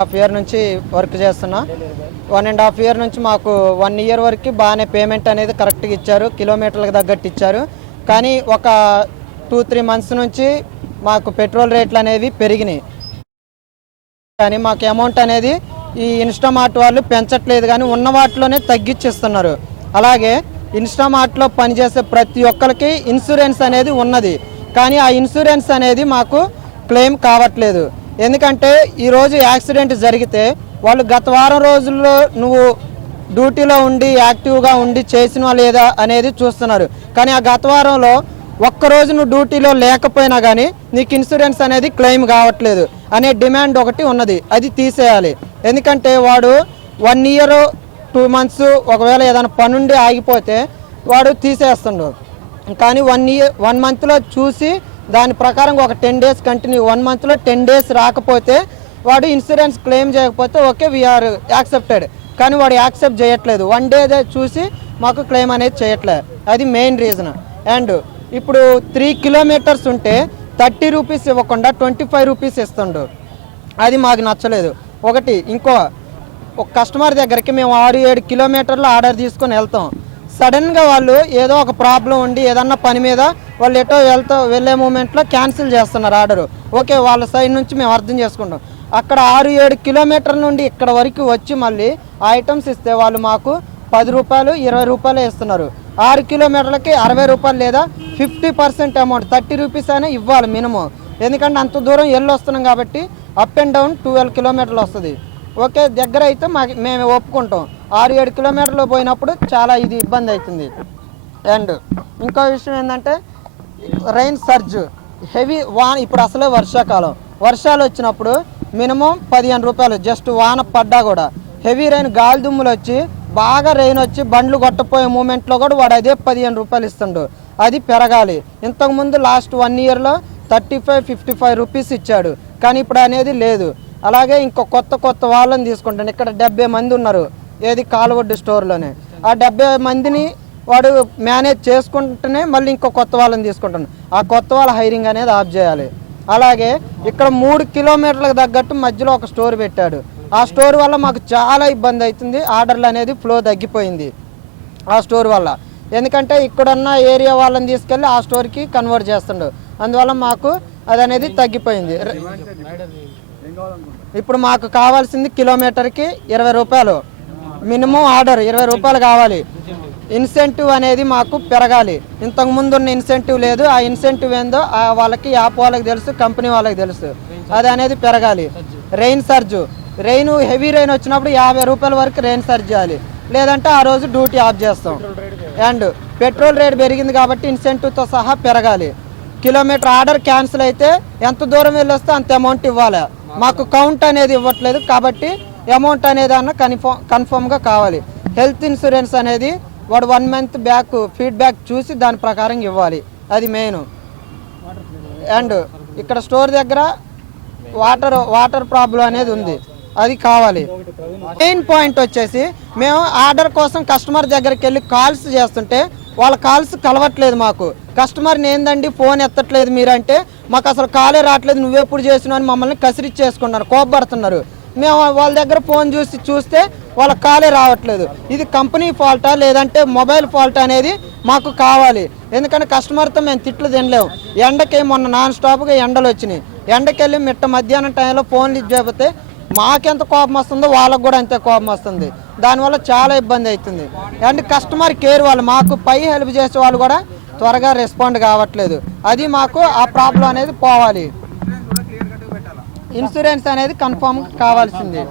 1.5 year నుంచి work చేస్తున్నా. 1.5 year నుంచి మాకు 1 ఇయర్ వరకు బాగానే పేమెంట్ అనేది కరెక్ట్గా ఇచ్చారు, కిలోమీటర్లకు తగ్గట్టు ఇచ్చారు. కానీ ఒక 2-3 మంత్స్ నుంచి మాకు పెట్రోల్ రేట్లు అనేవి పెరిగినాయి. కానీ మాకు అమౌంట్ అనేది ఈ ఇన్స్టామార్ట్ వాళ్ళు పెంచట్లేదు, కానీ ఉన్న వాటిలోనే తగ్గించిస్తున్నారు. అలాగే ఇన్స్టామార్ట్లో పనిచేసే ప్రతి ఒక్కరికి ఇన్సూరెన్స్ అనేది ఉన్నది, కానీ ఆ ఇన్సూరెన్స్ అనేది మాకు క్లెయిమ్ కావట్లేదు. ఎందుకంటే ఈరోజు యాక్సిడెంట్ జరిగితే వాళ్ళు గత వారం రోజుల్లో నువ్వు డ్యూటీలో ఉండి యాక్టివ్గా ఉండి చేసినా లేదా అనేది చూస్తున్నారు. కానీ ఆ గత వారంలో ఒక్కరోజు నువ్వు డ్యూటీలో లేకపోయినా కానీ నీకు ఇన్సూరెన్స్ అనేది క్లెయిమ్ కావట్లేదు అనే డిమాండ్ ఒకటి ఉన్నది, అది తీసేయాలి. ఎందుకంటే వాడు 1 ఇయర్ 2 మంత్స్ ఒకవేళ ఏదైనా పనుండి ఆగిపోతే వాడు తీసేస్తుండు. కానీ 1 మంత్లో చూసి దాని ప్రకారం ఒక 10 డేస్ కంటిన్యూ, 1 మంత్లో 10 డేస్ రాకపోతే వాడు ఇన్సూరెన్స్ క్లెయిమ్ చేయకపోతే ఓకే వీఆర్ యాక్సెప్టెడ్, కానీ వాడు యాక్సెప్ట్ చేయట్లేదు. 1 డే చూసి మాకు క్లెయిమ్ అనేది చేయట్లేదు, అది మెయిన్ రీజన్. అండ్ ఇప్పుడు 3 కిలోమీటర్స్ ఉంటే 30 రూపీస్ ఇవ్వకుండా 25 రూపీస్ ఇస్తుండు, అది మాకు నచ్చలేదు. ఒకటి ఒక కస్టమర్ దగ్గరికి మేము 6-7 కిలోమీటర్లు ఆర్డర్ తీసుకొని వెళ్తాం. సడన్గా వాళ్ళు ఏదో ఒక ప్రాబ్లం ఉండి ఏదన్నా పని మీద వాళ్ళు ఎటో వెళ్ళే మూమెంట్లో క్యాన్సిల్ చేస్తున్నారు ఆర్డరు. ఓకే, వాళ్ళ సైడ్ నుంచి మేము అర్థం చేసుకుంటాం. అక్కడ 6-7 కిలోమీటర్ల నుండి ఇక్కడ వరకు వచ్చి మళ్ళీ ఆ ఐటమ్స్ ఇస్తే వాళ్ళు మాకు 10 రూపాయలు 20 రూపాయలు ఇస్తున్నారు. 6 కిలోమీటర్లకి 60 రూపాయలు లేదా 50% అమౌంట్ 30 రూపీస్ అయినా ఇవ్వాలి మినిమం. ఎందుకంటే అంత దూరం వెళ్ళి వస్తున్నాం కాబట్టి అప్ అండ్ డౌన్ 12 కిలోమీటర్లు వస్తుంది. ఓకే, దగ్గర అయితే మేము ఒప్పుకుంటాం. 6-7 కిలోమీటర్లు పోయినప్పుడు చాలా ఇది ఇబ్బంది అవుతుంది. అండ్ ఇంకో విషయం ఏంటంటే రైన్ సర్జ్, హెవీ వాన. ఇప్పుడు అసలే వర్షాకాలం, వర్షాలు వచ్చినప్పుడు మినిమం 15 రూపాయలు జస్ట్ వాన పడ్డా కూడా. హెవీ రైన్ గాలి దుమ్ములు వచ్చి బాగా రెయిన్ వచ్చి బండ్లు కొట్టపోయే మూమెంట్లో కూడా వాడు అదే 15 రూపాయలు ఇస్తుండు, అది పెరగాలి. ఇంతకుముందు లాస్ట్ 1 ఇయర్లో 35-55 రూపీస్ ఇచ్చాడు, కానీ ఇప్పుడు అనేది లేదు. అలాగే ఇంకో కొత్త వాళ్ళని తీసుకుంటాను. ఇక్కడ 70 మంది ఉన్నారు, ఏది కాలువడ్డు స్టోర్లోనే. ఆ 70 మందిని వాడు మేనేజ్ చేసుకుంటూనే మళ్ళీ ఇంకో కొత్త వాళ్ళని తీసుకుంటాను. ఆ కొత్త వాళ్ళ హైరింగ్ అనేది ఆఫ్ చేయాలి. అలాగే ఇక్కడ 3 కిలోమీటర్లకు తగ్గట్టు మధ్యలో ఒక స్టోర్ పెట్టాడు. ఆ స్టోర్ వల్ల మాకు చాలా ఇబ్బంది అవుతుంది, ఆర్డర్లు అనేది ఫ్లో తగ్గిపోయింది ఆ స్టోర్ వల్ల. ఎందుకంటే ఇక్కడున్న ఏరియా వాళ్ళని తీసుకెళ్ళి ఆ స్టోర్కి కన్వర్ట్ చేస్తుండు, అందువల్ల మాకు అది అనేది తగ్గిపోయింది. ఇప్పుడు మాకు కావాల్సింది కిలోమీటర్కి 20 రూపాయలు మినిమం, ఆర్డర్ 20 రూపాయలు కావాలి. ఇన్సెంటివ్ అనేది మాకు పెరగాలి. ఇంతకుముందు ఉన్న ఇన్సెంటివ్ లేదు, ఆ ఇన్సెంటివ్ ఏందో వాళ్ళకి యాప్ వాళ్ళకి తెలుసు, కంపెనీ వాళ్ళకి తెలుసు, అది అనేది పెరగాలి. రెయిన్ సర్జు, హెవీ రెయిన్ వచ్చినప్పుడు 50 రూపాయల వరకు రెయిన్ సర్జ్ చేయాలి, లేదంటే ఆ రోజు డ్యూటీ ఆఫ్ చేస్తాం. అండ్ పెట్రోల్ రేట్ పెరిగింది కాబట్టి ఇన్సెంటివ్తో సహా పెరగాలి. కిలోమీటర్ ఆర్డర్ క్యాన్సిల్ అయితే ఎంత దూరం వెళ్ళొస్తే అంత అమౌంట్ ఇవ్వాలి. మాకు కౌంట్ అనేది ఇవ్వట్లేదు కాబట్టి అమౌంట్ అనేది అన్న కన్ఫర్మ్గా కావాలి. హెల్త్ ఇన్సూరెన్స్ అనేది వాడు 1 మంత్ బ్యాక్ ఫీడ్బ్యాక్ చూసి దాని ప్రకారం ఇవ్వాలి, అది మెయిన్. అండ్ ఇక్కడ స్టోర్ దగ్గర వాటర్ ప్రాబ్లం అనేది ఉంది, అది కావాలి. మెయిన్ పాయింట్ వచ్చేసి మేము ఆర్డర్ కోసం కస్టమర్ దగ్గరికి వెళ్ళి కాల్స్ చేస్తుంటే వాళ్ళ కాల్స్ కలవట్లేదు. మాకు కస్టమర్ని ఏందండి ఫోన్ ఎత్తట్లేదు మీరంటే, మాకు అసలు కాలే రావట్లేదు, నువ్వెప్పుడు చేసినావు అని మమ్మల్ని కసిరిచ్చేసుకున్నారు, కోపడుతున్నారు. మేము వాళ్ళ దగ్గర ఫోన్ చూస్తే వాళ్ళ కాలే రావట్లేదు. ఇది కంపెనీ ఫాల్టా లేదంటే మొబైల్ ఫాల్టా అనేది మాకు కావాలి. ఎందుకంటే కస్టమర్తో మేము తిట్లు తినలేము. ఎండకి మొన్న నాన్ స్టాప్గా ఎండలు వచ్చినాయి, ఎండకెళ్ళి మధ్యాహ్నం టైంలో ఫోన్లు ఇచ్చేపోతే మాకెంత కోపం వస్తుందో వాళ్ళకు కూడా అంతే కోపం వస్తుంది. దానివల్ల చాలా ఇబ్బంది అవుతుంది. అండ్ కస్టమర్ కేర్ వాళ్ళు మాకు పై హెల్ప్ చేసే వాళ్ళు కూడా త్వరగా రెస్పాండ్ కావట్లేదు, అది మాకు ఆ ప్రాబ్లం అనేది పోవాలి. ఇన్సూరెన్స్ అనేది కన్ఫర్మ్ కావాల్సింది.